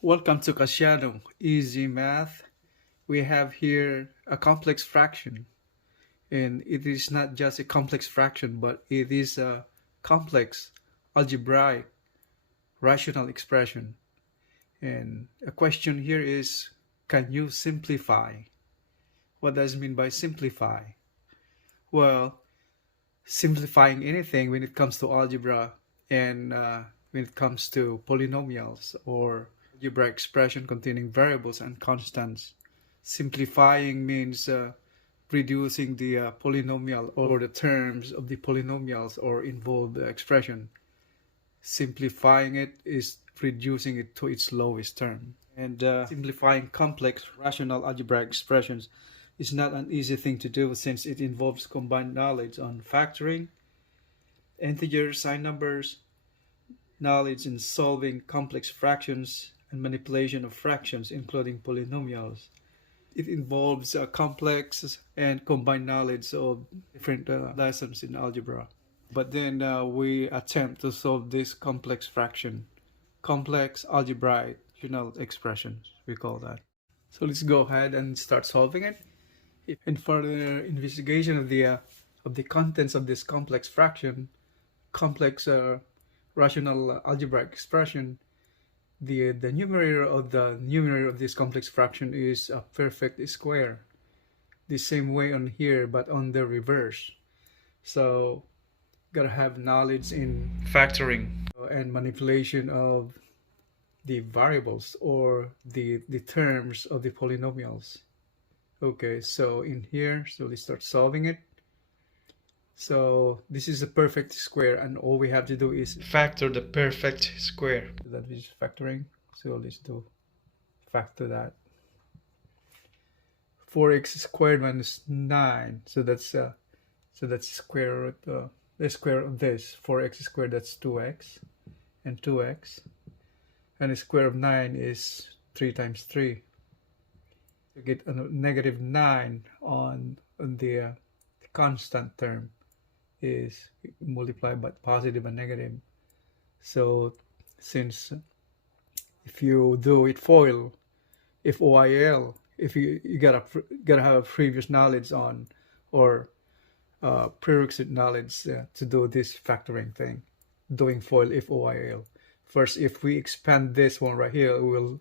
Welcome to Kasyanno, EZMath. We have here a complex fraction, and it is not just a complex fraction, but it is a complex algebraic rational expression. And a question here is, can you simplify? What does it mean by simplify? Well, simplifying anything when it comes to algebra and when it comes to polynomials or algebraic expression containing variables and constants. Simplifying means reducing the polynomial or the terms of the polynomials or involved expression. Simplifying it is reducing it to its lowest term. And simplifying complex rational algebraic expressions is not an easy thing to do since it involves combined knowledge on factoring, integer sign numbers, knowledge in solving complex fractions, and manipulation of fractions, including polynomials. It involves complex and combined knowledge of different lessons in algebra. But then we attempt to solve this complex fraction, complex algebraic rational expressions, we call that. So let's go ahead and start solving it. In further investigation of the contents of this complex fraction, complex rational algebraic expression, the numerator of this complex fraction is a perfect square. The same way on here, but on the reverse. So gotta have knowledge in factoring and manipulation of the variables or the terms of the polynomials. Okay, so in here, so let's start solving it. So this is a perfect square, and all we have to do is factor the perfect square. That is factoring. So let's do factor that. 4x squared minus 9. So that's square root. The square of this 4x squared, that's 2x, and 2x, and the square of 9 is 3 times 3. You get a negative 9 on the constant term is multiplied by positive and negative. So since if you do it FOIL, if OIL, if you gotta have previous knowledge on or prerequisite knowledge to do this factoring thing, doing FOIL if OIL. First, if we expand this one right here,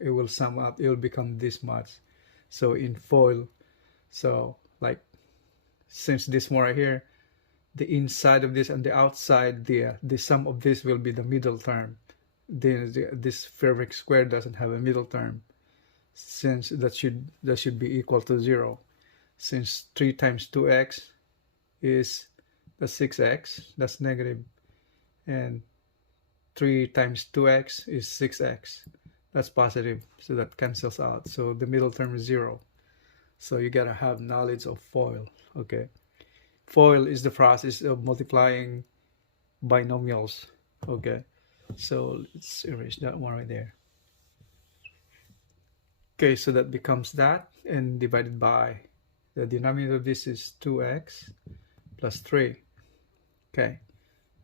it will sum up, it will become this much. So in FOIL, so like since this one right here, the inside of this and the outside, the sum of this will be the middle term. This perfect square doesn't have a middle term, since that should be equal to 0. Since 3 times 2x is the 6x, that's negative, and 3 times 2x is 6x, that's positive, so that cancels out. So the middle term is 0. So you gotta have knowledge of FOIL. Okay, FOIL is the process of multiplying binomials. Okay, so let's erase that one right there. Okay, so that becomes that, and divided by the denominator of this is 2x plus 3. Okay,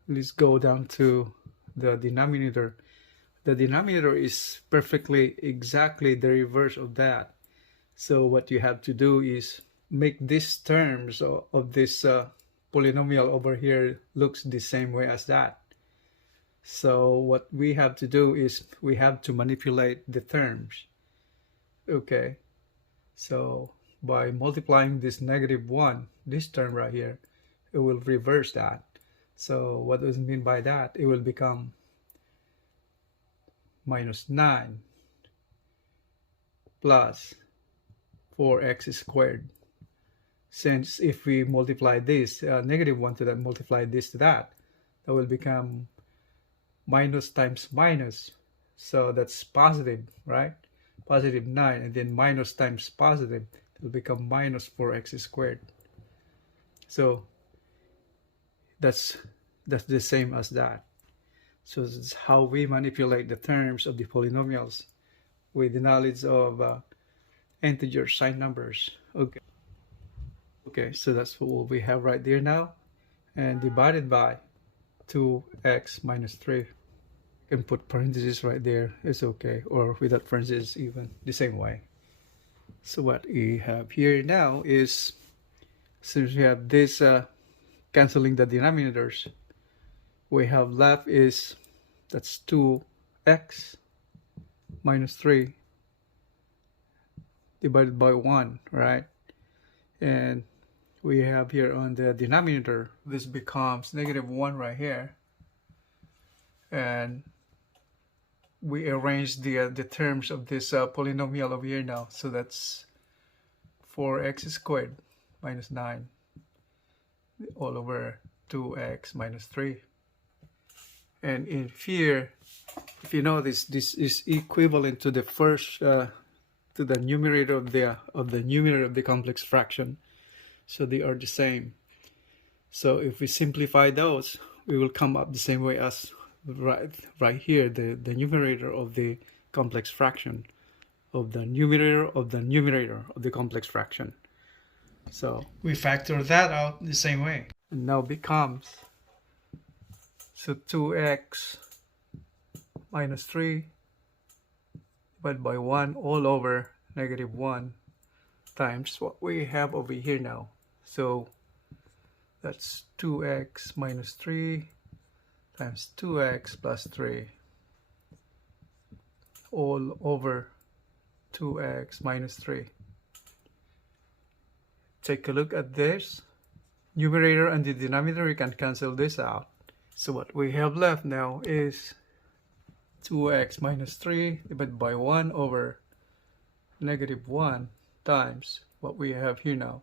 let's go down to the denominator. The denominator is perfectly exactly the reverse of that. So what you have to do is make these terms of this polynomial over here looks the same way as that. So what we have to do is we have to manipulate the terms. Okay, so by multiplying this negative 1, this term right here, it will reverse that. So what does it mean by that? It will become minus 9 plus 4x squared. Since if we multiply this negative 1 to that, multiply this to that, that will become minus times minus. So that's positive, right? Positive 9, and then minus times positive, it will become minus 4x squared. So that's the same as that. So this is how we manipulate the terms of the polynomials with the knowledge of integer sign numbers. Okay, so that's what we have right there now, and divided by 2x minus 3. You can put parentheses right there, it's okay, or without parentheses even, the same way. So what we have here now is, since we have this canceling the denominators, we have left is, that's 2x minus 3 divided by 1, right? And we have here on the denominator, this becomes -1 right here, and we arrange the terms of this polynomial over here now. So that's 4x squared minus 9 all over 2x minus 3. And in here, if you notice, this is equivalent to the first to the numerator of the numerator of the complex fraction. So they are the same. So if we simplify those, we will come up the same way as right here, the numerator of the complex fraction of the numerator of the numerator of the complex fraction. So we factor that out the same way. And now becomes, so 2x minus 3 divided by 1 all over -1 times what we have over here now. So that's 2x minus 3 times 2x plus 3 all over 2x minus 3. Take a look at this. Numerator and the denominator, you can cancel this out. So what we have left now is 2x minus 3 divided by 1 over -1 times what we have here now,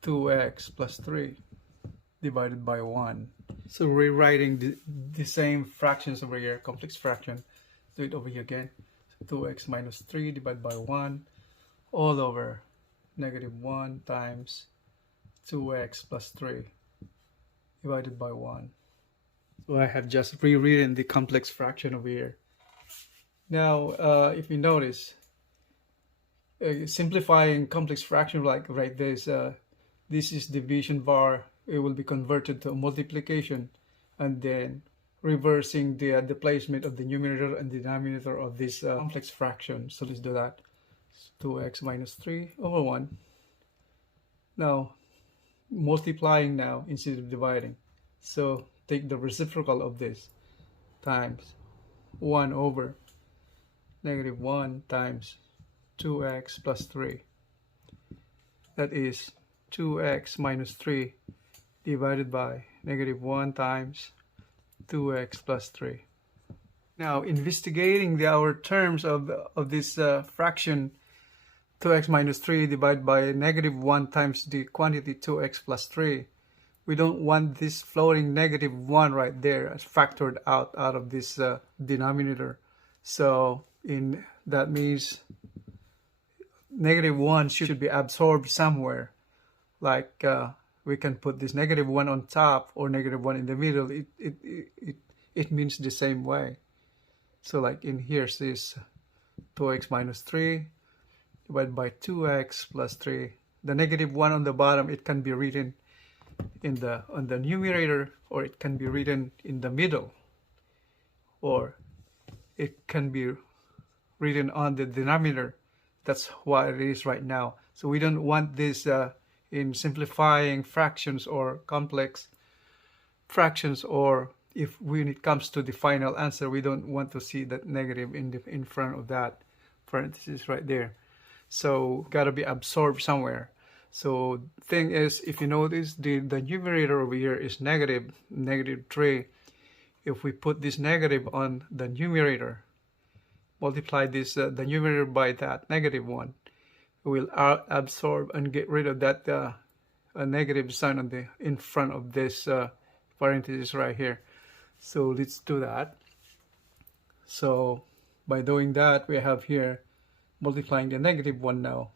2x plus 3 divided by 1. So rewriting the same fractions over here, complex fraction, do it over here again. So 2x minus 3 divided by 1 all over -1 times 2x plus 3 divided by 1. So I have just rewritten the complex fraction over here. Now, if you notice, simplifying complex fraction like right this is division bar, it will be converted to multiplication, and then reversing the placement of the numerator and denominator of this complex fraction. So let's do that. 2x minus 3 over 1. Now, multiplying now instead of dividing. So take the reciprocal of this times 1 over -1 times 2x plus 3. That is 2x minus 3 divided by -1 times 2x plus 3. Now, investigating our terms of this fraction, 2x minus 3 divided by -1 times the quantity 2x plus 3, we don't want this floating -1 right there as factored out of this denominator. So that means -1 should be absorbed somewhere. Like we can put this -1 on top or -1 in the middle. It means the same way. So like in here, this 2x minus 3 divided by 2x plus 3. The -1 on the bottom, it can be written on the numerator, or it can be written in the middle, or it can be written on the denominator. That's what it is right now. So we don't want this in simplifying fractions or complex fractions, or when it comes to the final answer, we don't want to see that negative in front of that parenthesis right there. So gotta be absorbed somewhere. So thing is, if you notice, the numerator over here is -3. If we put this negative on the numerator, multiply this the numerator by that -1, we will absorb and get rid of that negative sign in front of this parenthesis right here. So let's do that. So by doing that, we have here multiplying the -1 now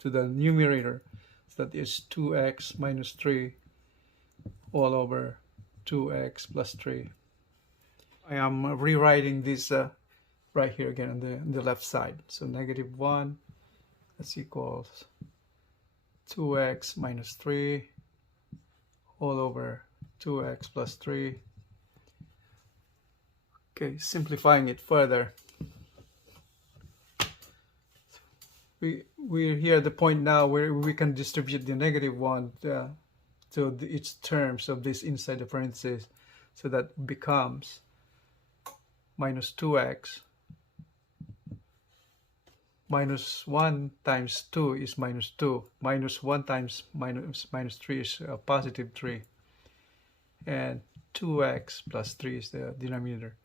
to the numerator. So that is 2x minus 3 all over 2x plus 3. I am rewriting this right here again on the left side. So -1, that's equals 2x minus 3 all over 2x plus 3. Okay, simplifying it further. We're here at the point now where we can distribute the negative one to each terms of this inside the parentheses, so that becomes minus 2x. Minus 1 times 2 is minus 2. Minus 1 times minus 3 is positive 3. And 2x plus 3 is the denominator.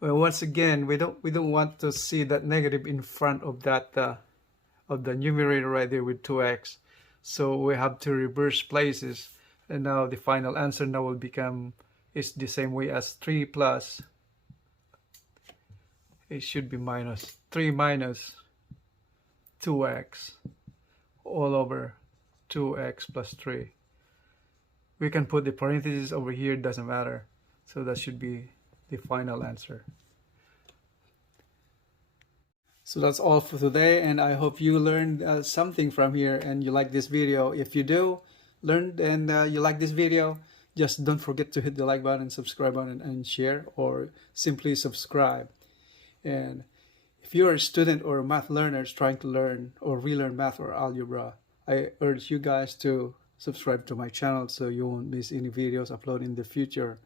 Well, once again, we don't want to see that negative in front of that of the numerator right there with 2x. So we have to reverse places, and now the final answer now will become is the same way as 3 plus. It should be minus 3 minus 2x all over 2x plus 3. We can put the parentheses over here, doesn't matter. So that should be the final answer. So that's all for today, and I hope you learned something from here and you like this video. If you do learn and you like this video, just don't forget to hit the like button, subscribe button, and share, or simply subscribe. And if you're a student or a math learner trying to learn or relearn math or algebra, I urge you guys to subscribe to my channel so you won't miss any videos uploaded in the future.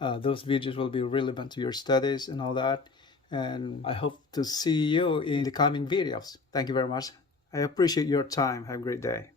Those videos will be relevant to your studies and all that. And I hope to see you in the coming videos. Thank you very much. I appreciate your time. Have a great day.